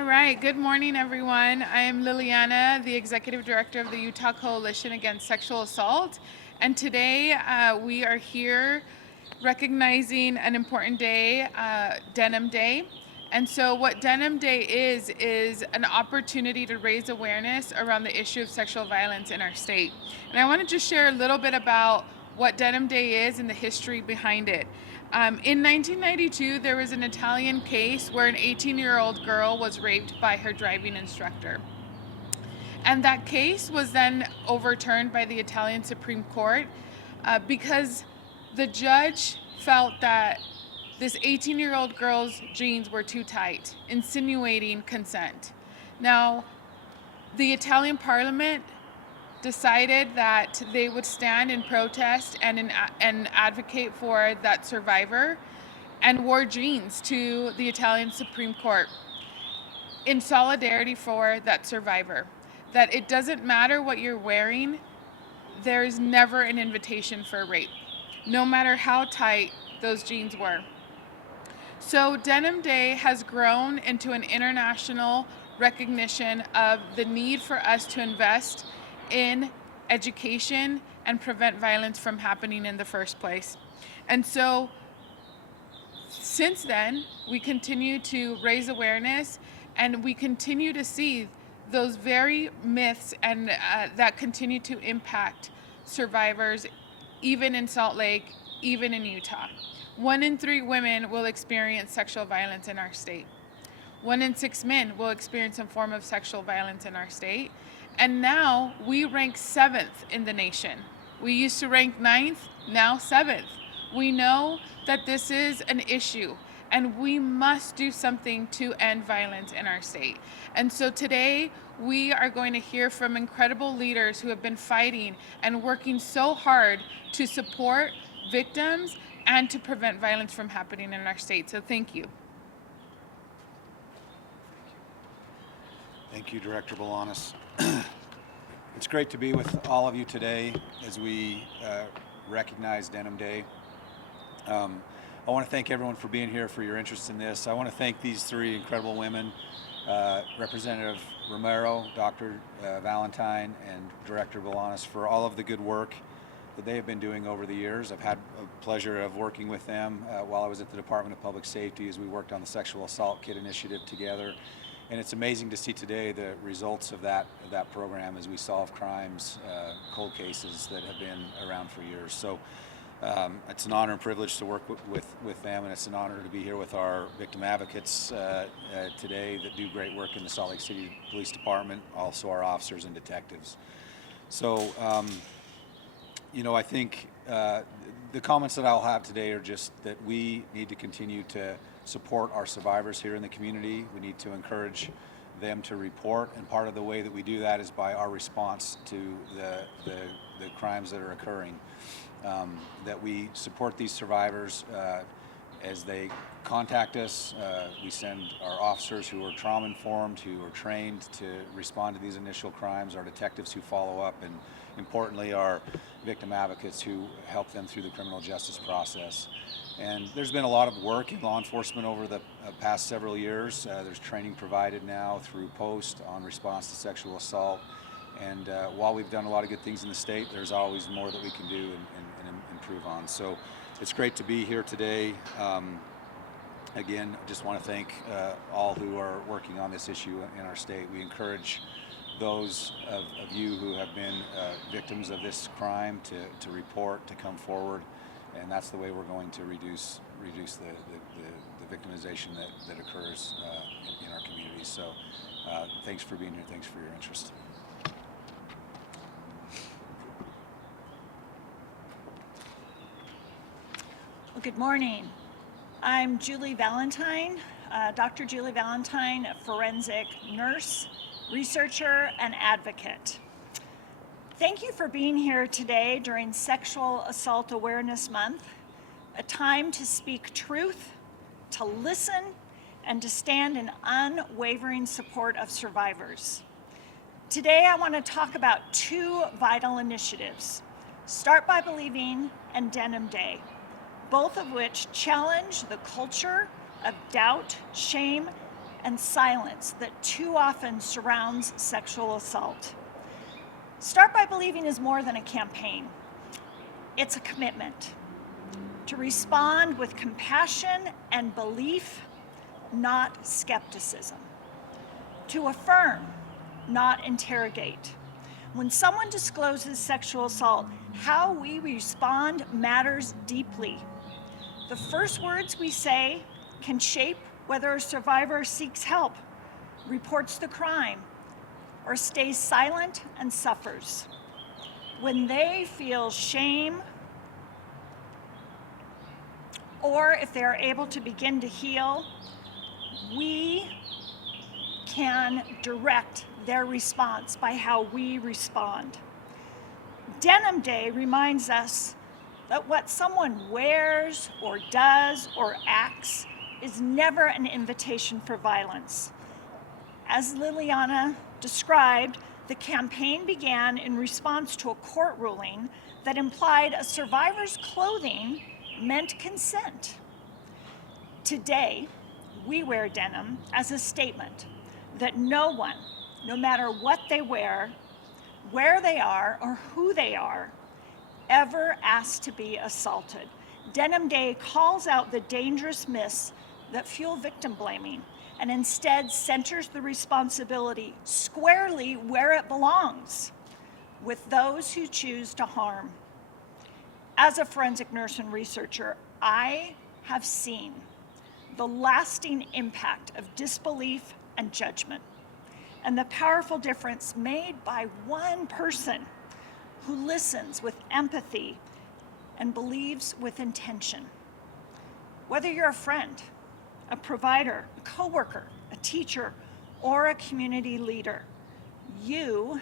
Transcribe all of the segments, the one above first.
All right, good morning, everyone. I am Liliana, the Executive Director of the Utah Coalition Against Sexual Assault, and today we are here recognizing an important day, Denim Day. And so what Denim Day is an opportunity to raise awareness around the issue of sexual violence in our state. And I want to just share a little bit about what Denim Day is and the history behind it. In 1992, there was an Italian case where an 18-year-old girl was raped by her driving instructor. And that case was then overturned by the Italian Supreme Court because the judge felt that this 18-year-old girl's jeans were too tight, insinuating consent. Now, the Italian parliament decided that they would stand in protest and advocate for that survivor and wore jeans to the Italian Supreme Court in solidarity for that survivor. That it doesn't matter what you're wearing, there's never an invitation for rape, no matter how tight those jeans were. So Denim Day has grown into an international recognition of the need for us to invest in education and prevent violence from happening in the first place. And so since then, we continue to raise awareness, and we continue to see those very myths and that continue to impact survivors, even in Salt Lake, even in Utah. 1 in 3 women will experience sexual violence in our state. 1 in 6 men will experience some form of sexual violence in our state. And now we rank 7th in the nation. We used to rank 9th, now 7th. We know that this is an issue, and we must do something to end violence in our state. And so today we are going to hear from incredible leaders who have been fighting and working so hard to support victims and to prevent violence from happening in our state. So thank you. Thank you, Director Bolanos. It's great to be with all of you today as we recognize Denim Day. I want to thank everyone for being here, for your interest in this. I want to thank these 3 incredible women, Representative Romero, Dr. Valentine, and Director Bolanos, for all of the good work that they have been doing over the years. I've had a pleasure of working with them while I was at the Department of Public Safety as we worked on the Sexual Assault Kit Initiative together. And it's amazing to see today the results of that program as we solve crimes, cold cases that have been around for years. So it's an honor and privilege to work with them, and it's an honor to be here with our victim advocates today that do great work in the Salt Lake City Police Department, also our officers and detectives. So, I think the comments that I'll have today are just that we need to continue to support our survivors here in the community. We need to encourage them to report, and part of the way that we do that is by our response to the crimes that are occurring. That we support these survivors as they contact us. We send our officers who are trauma-informed, who are trained to respond to these initial crimes, our detectives who follow up, and importantly our victim advocates who help them through the criminal justice process. And there's been a lot of work in law enforcement over the past several years. There's training provided now through POST on response to sexual assault. And while we've done a lot of good things in the state, there's always more that we can do and improve on. So it's great to be here today. Again, just want to thank all who are working on this issue in our state. We encourage those of you who have been victims of this crime to report, to come forward, and that's the way we're going to reduce the victimization that occurs in our community. So thanks for being here. Thanks for your interest. Well, good morning. I'm Julie Valentine, Dr. Julie Valentine, a forensic nurse, researcher, and advocate. Thank you for being here today during Sexual Assault Awareness Month, a time to speak truth, to listen, and to stand in unwavering support of survivors. Today, I want to talk about 2 vital initiatives, Start by Believing and Denim Day, both of which challenge the culture of doubt, shame, and silence that too often surrounds sexual assault. Start by Believing is more than a campaign. It's a commitment to respond with compassion and belief, not skepticism. To affirm, not interrogate. When someone discloses sexual assault, how we respond matters deeply. The first words we say can shape whether a survivor seeks help, reports the crime, or stays silent and suffers. When they feel shame, or if they are able to begin to heal, we can direct their response by how we respond. Denim Day reminds us that what someone wears or does or acts is never an invitation for violence. As Liliana described, the campaign began in response to a court ruling that implied a survivor's clothing meant consent. Today, we wear denim as a statement that no one, no matter what they wear, where they are, or who they are, ever asked to be assaulted. Denim Day calls out the dangerous myths that fuel victim blaming and instead centers the responsibility squarely where it belongs, with those who choose to harm. As a forensic nurse and researcher, I have seen the lasting impact of disbelief and judgment, and the powerful difference made by one person who listens with empathy and believes with intention. Whether you're a friend, a provider, a coworker, a teacher, or a community leader, you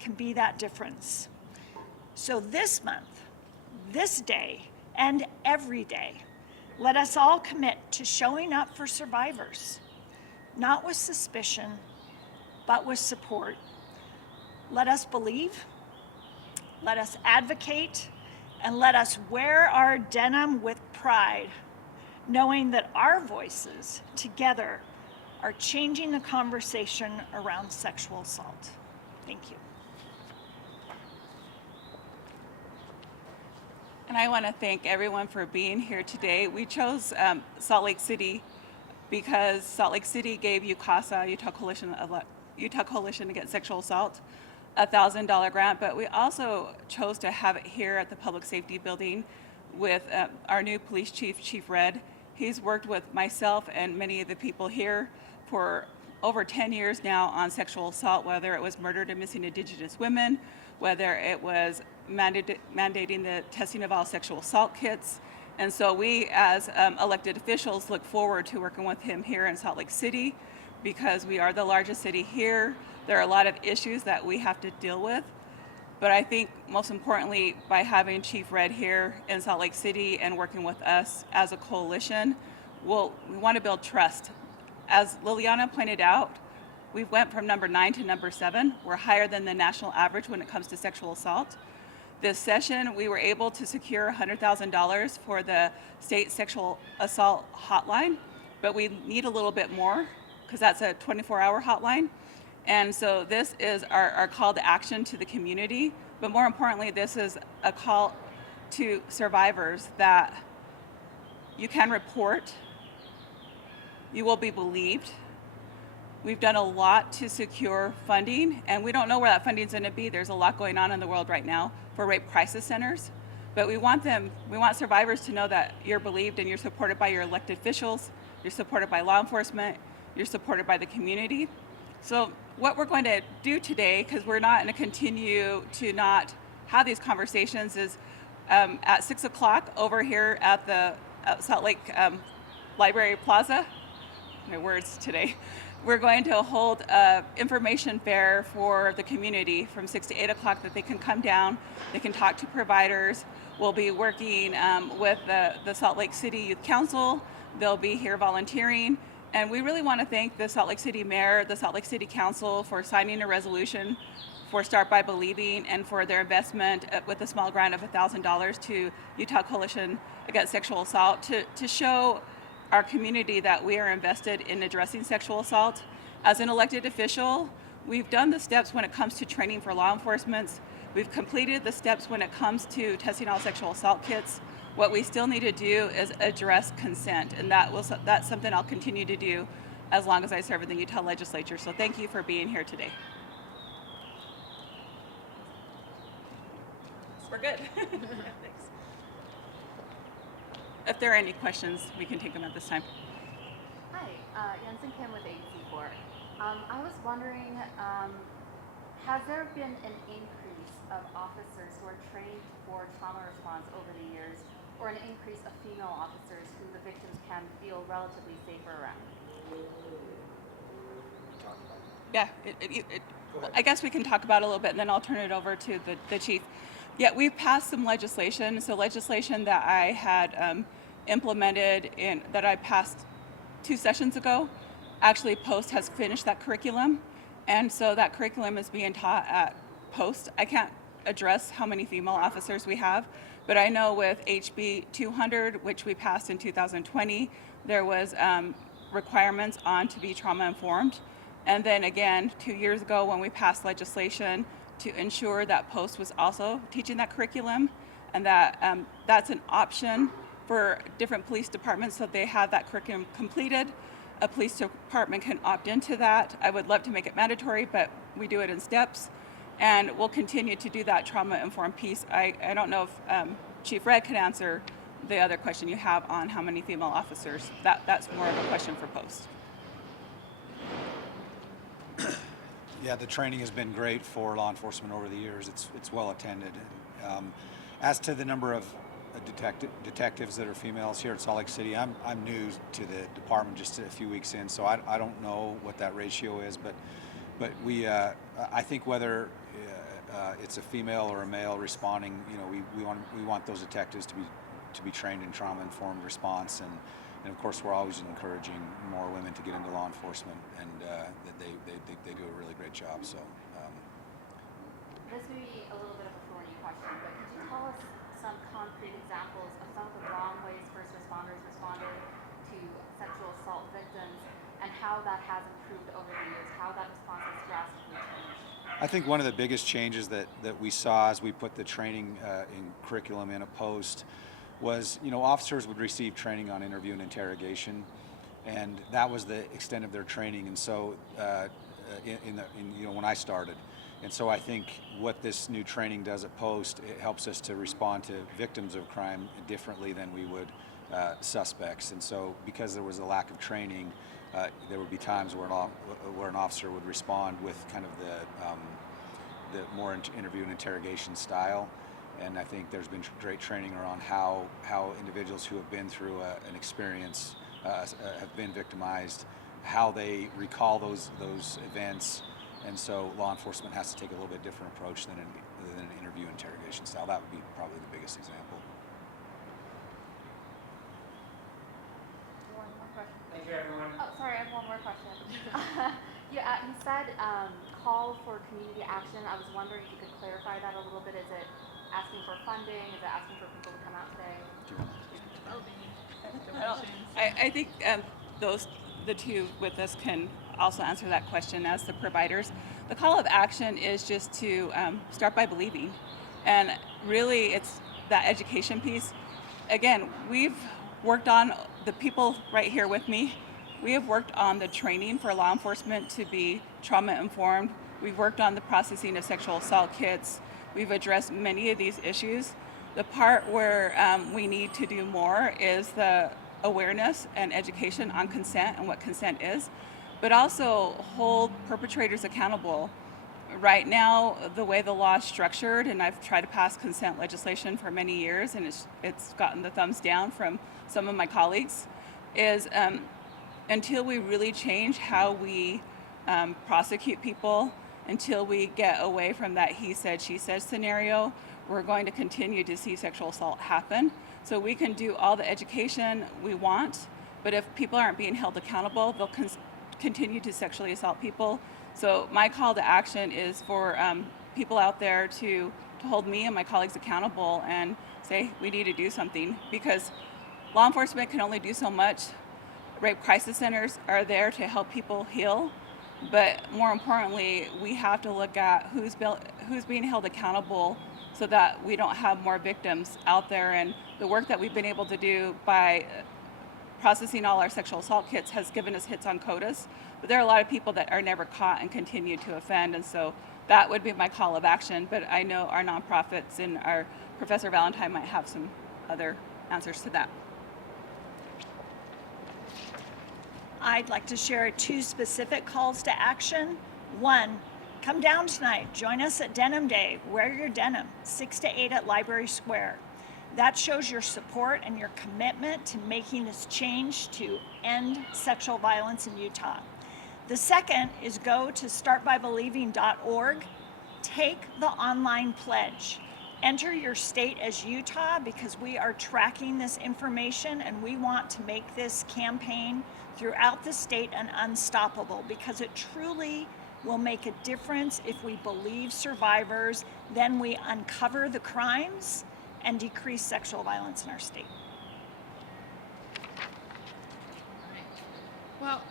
can be that difference. So this month, this day, and every day, let us all commit to showing up for survivors, not with suspicion, but with support. Let us believe, let us advocate, and let us wear our denim with pride, knowing that our voices together are changing the conversation around sexual assault. Thank you. And I want to thank everyone for being here today. We chose Salt Lake City because Salt Lake City gave UCASA, Utah Coalition Against Sexual Assault, a $1,000 grant, but we also chose to have it here at the Public Safety Building with our new police chief, Chief Red. He's worked with myself and many of the people here for over 10 years now on sexual assault, whether it was murdered and missing Indigenous women, whether it was mandating the testing of all sexual assault kits. And so we, as elected officials, look forward to working with him here in Salt Lake City because we are the largest city here. There are a lot of issues that we have to deal with. But I think most importantly, by having Chief Red here in Salt Lake City and working with us as a coalition, we want to build trust. As Liliana pointed out, we went from number 9 to number 7. We're higher than the national average when it comes to sexual assault. This session, we were able to secure $100,000 for the state sexual assault hotline, but we need a little bit more because that's a 24-hour hotline. And so this is our call to action to the community, but more importantly, this is a call to survivors that you can report, you will be believed. We've done a lot to secure funding, and we don't know where that funding is going to be. There's a lot going on in the world right now for rape crisis centers, but we want survivors to know that you're believed and you're supported by your elected officials, you're supported by law enforcement, you're supported by the community. So what we're going to do today, because we're not going to continue to not have these conversations, is at 6 o'clock over here at the Salt Lake Library Plaza, my words today, we're going to hold an information fair for the community from 6 to 8 o'clock that they can come down, they can talk to providers. We'll be working with the Salt Lake City Youth Council. They'll be here volunteering. And we really want to thank the Salt Lake City Mayor, the Salt Lake City Council for signing a resolution for Start by Believing and for their investment with a small grant of $1,000 to Utah Coalition Against Sexual Assault to show our community that we are invested in addressing sexual assault. As an elected official, we've done the steps when it comes to training for law enforcement. We've completed the steps when it comes to testing all sexual assault kits. What we still need to do is address consent, and that's something I'll continue to do as long as I serve in the Utah legislature. So thank you for being here today. We're good. Thanks. If there are any questions, we can take them at this time. Hi, Jensen Kim with AC4. I was wondering, has there been an increase of officers who are trained for trauma response over the years, or an increase of female officers who the victims can feel relatively safer around? Yeah, I guess we can talk about it a little bit, and then I'll turn it over to the chief. Yeah, we've passed some legislation. So legislation that I had implemented that I passed 2 sessions ago. Actually, Post has finished that curriculum, and so that curriculum is being taught at Post. I can't address how many female officers we have, but I know with HB 200, which we passed in 2020, there was requirements on to be trauma informed. And then again, 2 years ago when we passed legislation to ensure that Post was also teaching that curriculum, and that that's an option for different police departments, so they have that curriculum completed. A police department can opt into that. I would love to make it mandatory, but we do it in steps, and we'll continue to do that trauma-informed piece. I don't know if Chief Red can answer the other question you have on how many female officers. That's more of a question for Post. Yeah, the training has been great for law enforcement over the years. It's well attended. As to the number of detectives that are females here at Salt Lake City, I'm new to the department, just a few weeks in, so I don't know what that ratio is, but we I think whether it's a female or a male responding, you know, we want those detectives to be trained in trauma-informed response, and of course we're always encouraging more women to get into law enforcement, and that they do a really great job. So This may be a little bit of a thorny question, but could you tell us some concrete examples of some of the wrong ways first responders responded to sexual assault victims, and how that has improved over the years, how that response has drastically changed? I think one of the biggest changes that we saw as we put the training in curriculum in a Post was, you know, officers would receive training on interview and interrogation, and that was the extent of their training. And so, you know, when I started, and so I think what this new training does at Post, it helps us to respond to victims of crime differently than we would suspects. And so, because there was a lack of training, there would be times where an officer would respond with kind of the more interview and interrogation style. And I think there's been great training around how individuals who have been through an experience, have been victimized, how they recall those events. And so law enforcement has to take a little bit different approach than an interview interrogation style. That would be probably the biggest example. One more question. Thank you, everyone. Oh, sorry, I have one more question. You said call for community action. I was wondering if you could clarify that a little bit. Is it asking for funding? Is it asking for people to come out today? I think the two with us can also answer that question as the providers. The call of action is just to start by believing, and really it's that education piece. Again, we've worked on, the people right here with me, we have worked on the training for law enforcement to be trauma informed. We've worked on the processing of sexual assault kits. We've addressed many of these issues. The part where we need to do more is the awareness and education on consent and what consent is, but also hold perpetrators accountable. Right now, the way the law is structured, and I've tried to pass consent legislation for many years, and it's gotten the thumbs down from some of my colleagues, is until we really change how we prosecute people, until we get away from that he said, she said scenario, we're going to continue to see sexual assault happen. So we can do all the education we want, but if people aren't being held accountable, they'll continue to sexually assault people. So my call to action is for people out there to hold me and my colleagues accountable and say we need to do something, because law enforcement can only do so much. rape crisis centers are there to help people heal, but more importantly, we have to look at who's being held accountable so that we don't have more victims out there. And the work that we've been able to do by processing all our sexual assault kits has given us hits on quotas, but there are a lot of people that are never caught and continue to offend, and so that would be my call of action. But I know our nonprofits and our Professor Valentine might have some other answers to that. I'd like to share 2 specific calls to action. 1, come down tonight. Join us at Denim Day. Wear your denim, 6 to 8 at Library Square. That shows your support and your commitment to making this change to end sexual violence in Utah. The second is go to startbybelieving.org. Take the online pledge. Enter your state as Utah because we are tracking this information and we want to make this campaign throughout the state an unstoppable because it truly will make a difference if we believe survivors, then we uncover the crimes and decrease sexual violence in our state. Well,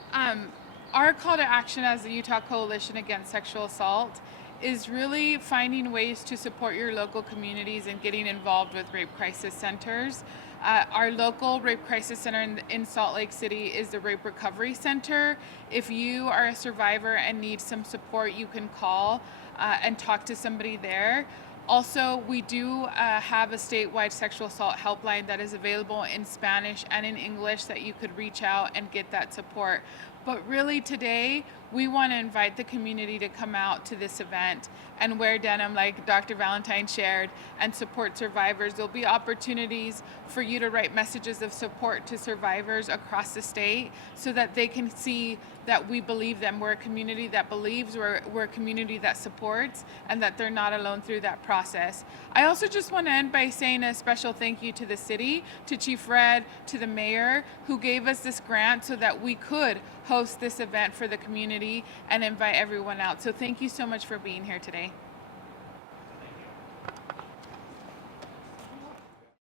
our call to action as the Utah Coalition Against Sexual Assault is really finding ways to support your local communities and getting involved with rape crisis centers. Our local rape crisis center in Salt Lake City is the Rape Recovery Center. If you are a survivor and need some support, you can call and talk to somebody there. Also, we do have a statewide sexual assault helpline that is available in Spanish and in English that you could reach out and get that support. But really today, we want to invite the community to come out to this event and wear denim like Dr. Valentine shared and support survivors. There'll be opportunities for you to write messages of support to survivors across the state so that they can see that we believe them. We're a community that believes, we're a community that supports, and that they're not alone through that process. I also just want to end by saying a special thank you to the city, to Chief Red, to the mayor, who gave us this grant so that we could host this event for the community and invite everyone out. So thank you so much for being here today.